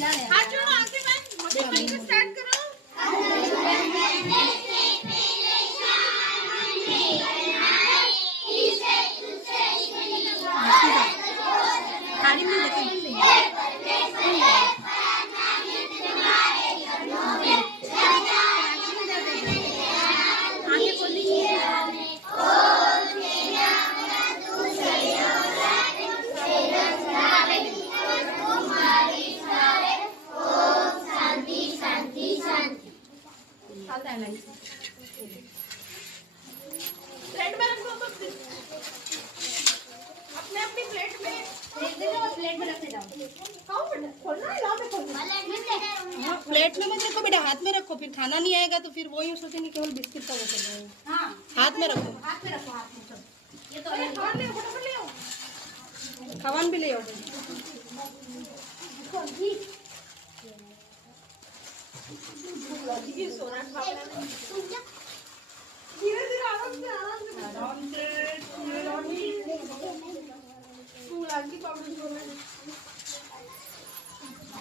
हाथ जोड़ो, आंखें बंद, स्टार्ट करो। थाली में आगे बोलिए। प्लेट में रखो, अपने अपनी प्लेट में प्लेट में रख जाओ। खोलना है, लाओ मैं खोलना। हाँ, प्लेट में मत रखो बेटा, हाथ में रखो, फिर खाना नहीं आएगा तो फिर वो यूँ सोचेंगे केवल बिस्किट का वो कर रहे हैं। हाँ, हाथ में रखो, हाथ में रखो, हाथ में सब। ये तो खान ले, फटाफट ले आओ। खावन भी ले आओ। धीरे धीरे आराम से, आराम से।